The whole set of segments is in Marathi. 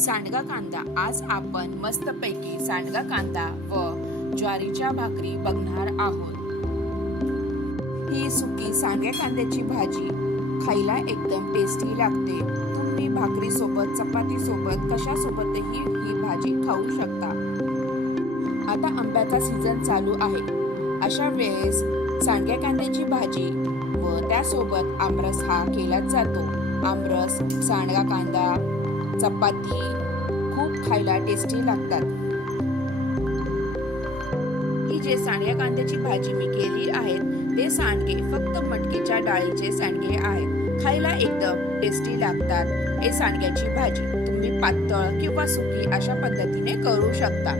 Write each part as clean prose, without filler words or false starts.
सांडगा कांदा। आज आपण मस्तपैकी सांडगा कांदा व ज्वारीच्या भाकरी बघणार आहोत। ही सुकी सांडग्या कांद्याची भाजी खायला एकदम टेस्टी लागते। तुम्ही भाकरी सोबत, चपाती सोबत, कशा सोबतही ही भाजी खाऊ शकता। आता आंब्याचा सीझन चालू आहे, अशा वेळेस सांडग्या कांद्याची भाजी व त्यासोबत आमरस हा केला जातो। आमरस, सांडगा कांदा, चपाती खूप खायला टेस्टी लागतात। ही जे सांडग्या कांद्याची भाजी मी केली आहे ते सांडगे फक्त मटकीच्या डाळीचे सांडगे आहेत। खायला एकदम टेस्टी लागतात। हे सांडग्याची भाजी तुम्ही पातळ किंवा सुकी अशा पद्धतीने करू शकता।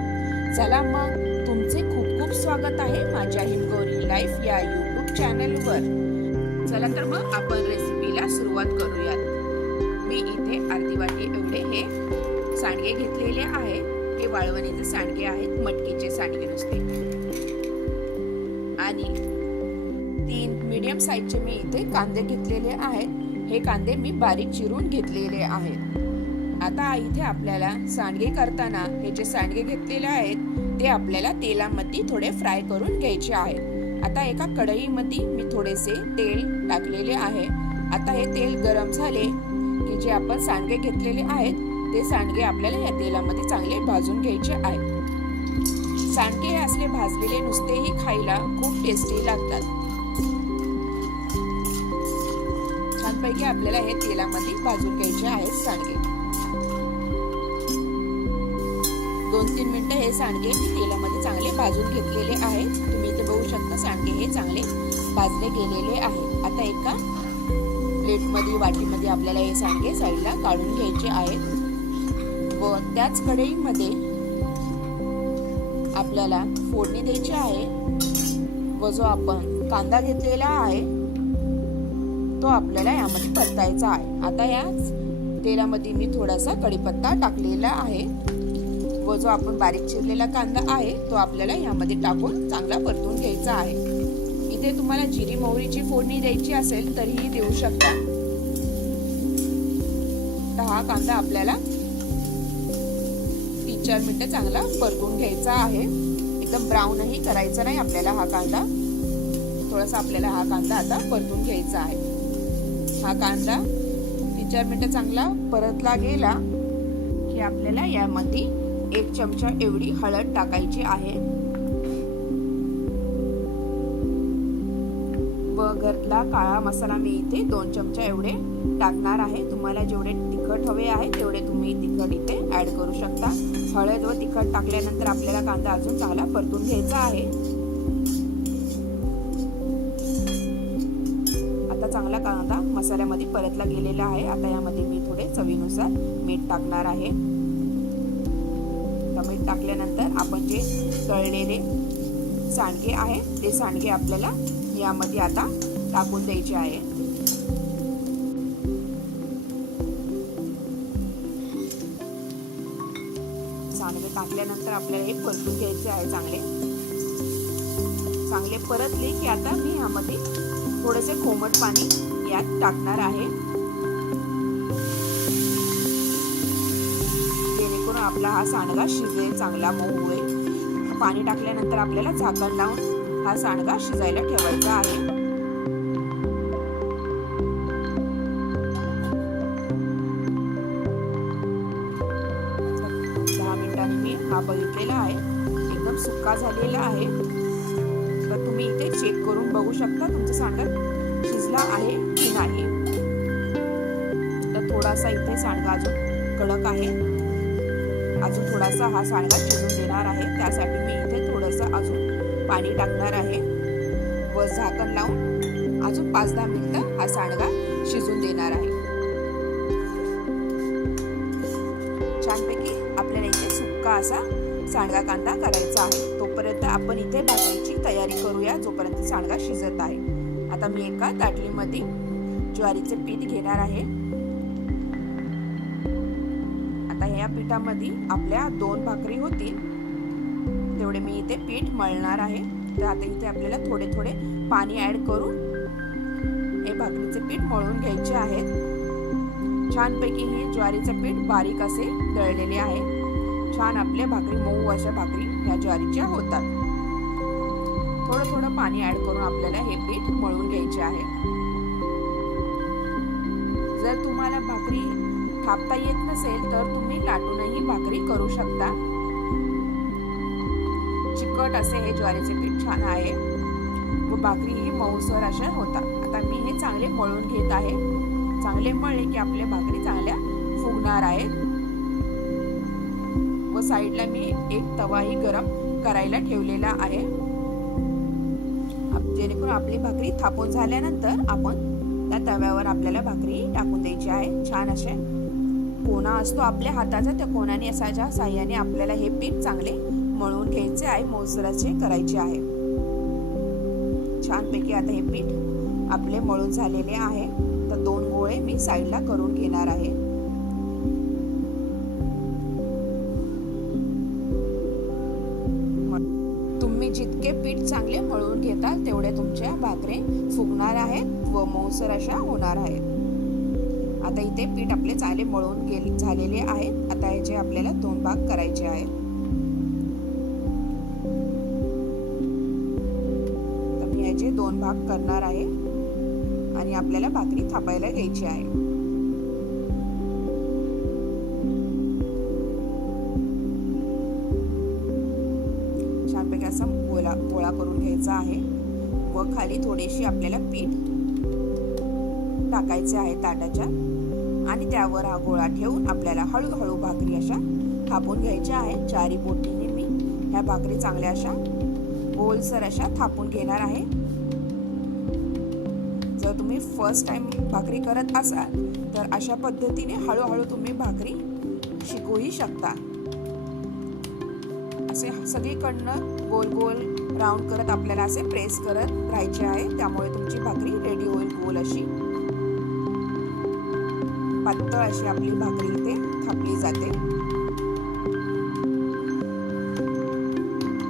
चला मग, तुमचे खूप खूप स्वागत आहे माझ्या हिमगौरी लाईफ या YouTube चॅनलवर। चला तर मग आपण रेसिपीला सुरुवात करूयात। मी इथे अर्धी वाटी एवढे हे सांडगे घेतलेले आहेत। हे वाळवणीचे सांडगे आहेत, मटकीचे सांडगे नुसते। आणि 3 मीडियम साईजचे मी इथे कांदे घेतलेले आहेत। हे कांदे मी बारीक चिरून घेतलेले आहेत। आता इथे आपल्याला सांडगे करताना हे जे सांडगे घेतलेले आहेत ते आपल्याला तेलामध्ये थोडे फ्राय करून घ्यायचे आहेत। आता एका कढईमध्ये मी थोडेसे तेल टाकलेले आहे। आता हे तेल गरम झाले की जे आपण सांडगे घेतलेले आहेत ते सांडगे आपल्याला या तेलामध्ये चांगले भाजून घ्यायचे आहेत। सांडगे असले भाजलेले नुसतेही खायला खूप टेस्टी लागतात। छानपैकी आपल्याला हे तेलामध्ये भाजून घ्यायचे आहेत सांडगे। 2-3 मिनिटं हे सांडगे तेलामध्ये चांगले भाजून घेतलेले आहेत। तुम्ही इथे बघू शकता सांडगे हे चांगले भाजले गेलेले आहेत। आता एका प्लेटमध्ये, वाटीमध्ये आपल्याला हे सांडगे साईडला काढून घ्यायचे आहेत व त्याच कढईमध्ये आपल्याला फोडणी द्यायची आहे व जो आपण कांदा घेतलेला आहे तो आपल्याला यामध्ये परतायचा आहे। आता या तेलामध्ये मी थोडासा कढीपत्ता टाकलेला आहे व जो आपण बारीक चिरलेला कांदा आहे तो आपल्याला यामध्ये टाकून चांगला परतून घ्यायचा आहे। इथे तुम्हाला जिरी मोहरीची फोडणी द्यायची असेल तरीही देऊ शकता। तर हा कांदा आपल्याला 3-4 मिनिटं चांगला परतून घ्यायचा आहे। एकदम ब्राऊनही करायचा नाही आपल्याला हा कांदा। थोडासा आपल्याला हा कांदा आता परतून घ्यायचा आहे। हा कांदा 3-4 मिनिटं चांगला परतला गेला की आपल्याला यामध्ये 1 चमचा एवढी हळद टाकायची आहे व घरला काळा मसाला मी इथे 2 चमचा एवढे टाकणार आहे। तुम्हाला जेवढे तिखट हवे आहे तेवढे तुम्ही तिखट इथे ऍड करू शकता। हळद व तिखट टाकल्यानंतर आपल्याला कांदा अजून चांगला परतून घ्यायचा आहे। आता चांगला कांदा मसाल्यामध्ये परतला गेलेला आहे। आता यामध्ये मी थोडे चवीनुसार मीठ टाकणार आहे। मीठ टाकल्यानंतर आपण जे तळलेले सांडगे आहे ते सांडगे आपल्याला यामध्ये आता टाकून द्यायचे आहे। सांडगे टाकल्यानंतर आपल्याला हे परतून घ्यायचे आहे चांगले परतले की आता मी यामध्ये थोडेसे कोमट पाणी यात टाकणार आहे जेणेकरून आपला हा सांडगा शिजेल, चांगला मऊ होईल। पाणी टाकल्यानंतर आपल्याला झाकण लावून हा सांडगा शिजायला ठेवायचा आहे। 10 मिनिटांनी मी हा बघितलेला आहे, एकदम सुक्का झालेला आहे। तर तुम्ही इथे चेक करून बघू शकता तुमचा सांडगा शिजला आहे की नाही। तर थोडासा इथे सांडगा अजून कडक आहे, अजून थोडासा हा सांडगा शिजून देणार आहे। त्यासाठी मी इथे थोडंसं अजून पाणी टाकणार आहे व झाकण लावून अजून 5-10 मिनिटं हा सांडगा शिजून देणार आहे। छानपैकी आपल्याला इथे सुक्का असा सांडगा कांदा करायचा आहे। तोपर्यंत आपण इथे भाकरीची तयारी करूया जोपर्यंत सांडगा शिजत आहे। आता मी एका ताटलीमध्ये ज्वारीचे पीठ घेणार आहे। आता या पिठामध्ये आपल्या 2 भाकरी होतील तेवढे मी इथे पीठ मळणार आहे। तर आता इथे आपल्याला थोडे थोडे पाणी ऍड करून हे भाकरीचे पीठ मळून घ्यायचे आहेत। छानपैकी हे ज्वारीचं पीठ बारीक असे दळलेले आहे. छान आपल्या भाकरी मऊ अशा भाकरी ह्या ज्वारीच्या होतात. थोडं थोडं पाणी ऍड करून आपल्याला हे पीठ मळून घ्यायचे आहे. जर तुम्हाला भाकरी थापता येत नसेल तर तुम्ही लाटूनही भाकरी करू शकता. चिकट असे हे ज्वारीचे पीठ छान आहे व भाकरी ही मऊसर अशा होतात. आता मी हे चांगले मळून घेत आहे. चांगले मळले की आपल्या भाकरी चांगल्या फुगणार आहेत. व साईडला मी एक तवाही गरम करायला ठेवलेला आहे, जेणेकरून आपली भाकरी थापून झाल्यानंतर आपण त्या तव्यावर आपल्याला भाकरी टाकून द्यायची आहे. छान असे कोना असतो आपल्या हाताचा, त्या कोणाने असाच्या साह्याने आपल्याला हे पीठ चांगले मळून घ्यायचे आहे, मऊसराचे करायचे आहे. छानपैकी आता हे पीठ आपले मळून झालेले आहे. तर 2 गोळे मी साईडला करून घेणार आहे. तुम्ही जितके पीठ चांगले मळून घेताल तेवढे तुमच्या भाकरी फुगणार आहेत व मऊसर अशा होणार आहेत. आता इथे पीठ आपले चांगले मळून झालेले आहेत. आता याचे आपल्याला 2 भाग करायचे आहेत. तर मी याचे 2 भाग करणार आहे आणि आपल्याला भाकरी थापायला घ्यायची आहे. छानपैकी असा गोळा करून घ्यायचा आहे व खाली थोडीशी आपल्याला पीठ टाकायचे आहे ताटाच्या आणि त्यावर हा गोळा ठेवून आपल्याला हळूहळू भाकरी अशा थापून घ्यायच्या आहे. 4 बोटीने मी ह्या भाकरी चांगल्या अशा गोलसर अशा थापून घेणार आहे. जर तुम्ही फर्स्ट टाइम भाकरी करत असाल तर अशा पद्धतीने हळूहळू तुम्ही भाकरी शिकूही शकता. असे सगळीकडनं गोल गोल राऊंड करत आपल्याला असे प्रेस करत राहायचे आहे. त्यामुळे तुमची भाकरी रेडी होईल. गोल अशी पातळ अशी आपली भाकरी इथे थापली जाते.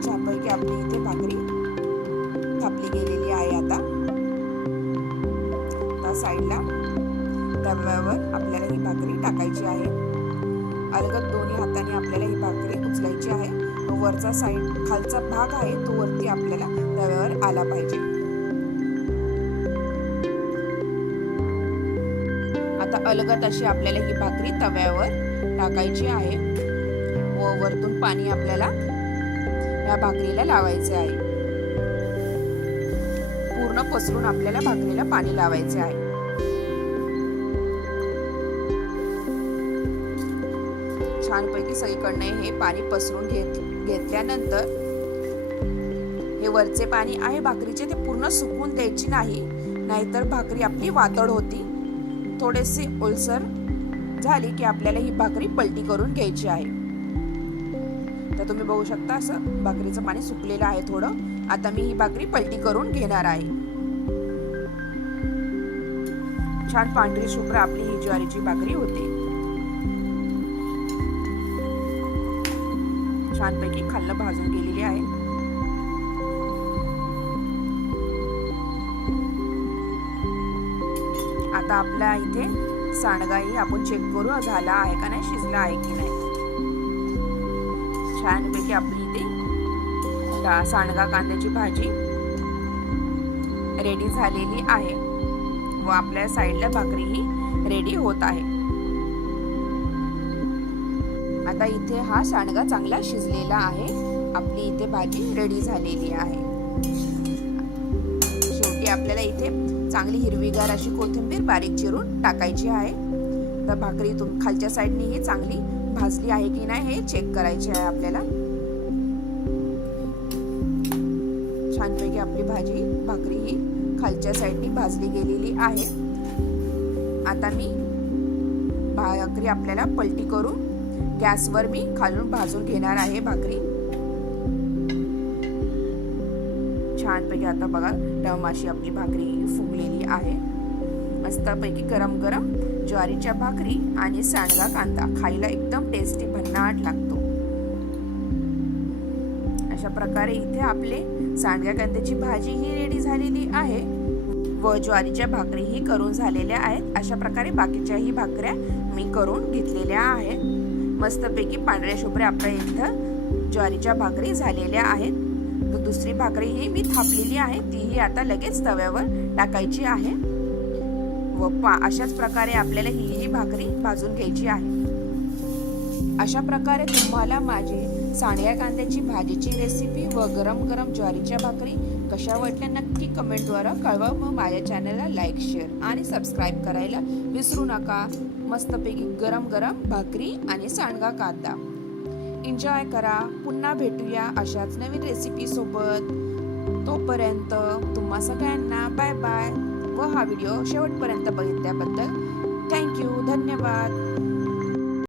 छानपैकी आपली इथे भाकरी थापली गेलेली आहे. आता साईडला तव्यावर आपल्याला ही भाकरी टाकायची आहे. अलगद दोन्ही हाताने आपल्याला ही भाकरी उचलायची आहे. वरचा खालचा भाग आहे तो वरती आपल्याला तव्यावर आला पाहिजे. आता अलगद अशी आपल्याला ही भाकरी तव्यावर टाकायची आहे व वरतून पाणी आपल्याला या भाकरीला लावायचे आहे. पूर्ण पसरून आपल्याला भाकरीला पाणी लावायचे आहे. छानपैकी सगळीकडनं हे पाणी पसरून घेतल्यानंतर हे वरचे पाणी आहे भाकरीचे ते पूर्ण सुकून द्यायची नाही, नाहीतर भाकरी आपली वातड होती. थोडेसे ओलसर झाली की आपल्याला ही भाकरी पलटी करून घ्यायची आहे. तर तुम्ही बघू शकता असं भाकरीचं पाणी सुकलेलं आहे थोडं. आता मी ही भाकरी पलटी करून घेणार आहे. छान पांढरी शुभ्र आपली ही ज्वारीची भाकरी होते. छानपैकी खाल्लं भाजून गेलेली आहे. आता आपला इथे सांडगाही आपण चेक करू झाला आहे का नाही, शिजला आहे की नाही. छानपैकी आपली इथे सांडगा कांद्याची भाजी रेडी झालेली आहे व आपल्या साईडला भाकरी ही रेडी होत आहे. आता इथे हा सांडगा चांगला शिजलेला आहे. आपली इथे भाजी रेडी झालेली आहे. शेवटी आपल्याला इथे चांगली हिरवीगार अशी कोथिंबीर बारीक चिरून टाकायची आहे. तर भाकरी खालच्या साईडनी ही चांगली भाजली आहे की नाही हे चेक करायचे आहे आपल्याला. छानपैकी आपली भाकरी ही खालच्या साईडनी भाजली गेलेली आहे. आता मी भाकरी आपल्याला पलटी करून गॅसवर मी खालून भाजून घेणार आहे भाकरी. छानपैकी आता बघा टम अशी आपली भाकरी फुगलेली आहे. मस्तपैकी गरम गरम ज्वारीच्या भाकरी आणि सांडगा कांदा खायला एकदम टेस्टी भन्नाट लागतो. अशा प्रकारे इथे आपले सांडगा कांद्याची भाजी ही रेडी झालेली आहे. व ज्वारीच्या भाकरीही करून झालेल्या आहेत. अशा प्रकारे बाकीच्याही भाकऱ्या मी करून घेतलेल्या आहेत. मस्तपैकी पांढऱ्या शुभ्र आपल्या इथं ज्वारीच्या भाकरी झालेल्या आहेत. तर दुसरी भाकरी ही मी थापलेली आहे, तीही आता लगेच तव्यावर टाकायची आहे व अशाच प्रकारे आपल्याला ही भाकरी भाजून घ्यायची आहे. अशा प्रकारे तुम्हाला माझी सांडग्या कांद्याची भाजीची रेसिपी व गरम गरम ज्वारीच्या भाकरी कशा वाटल्या नक्की कमेंटद्वारे कळवा. व माझ्या चॅनलला लाईक, शेअर आणि सबस्क्राईब करायला विसरू नका. मस्तपैकी गरम गरम भाकरी आणि सांडगा कांदा एन्जॉय करा. पुन्हा भेटूया अशाच नवीन रेसिपी सोबत. तोपर्यंत तुम्हा सगळ्यांना बाय बाय व हा व्हिडिओ शेवटपर्यंत बघितल्याबद्दल थँक्यू, धन्यवाद.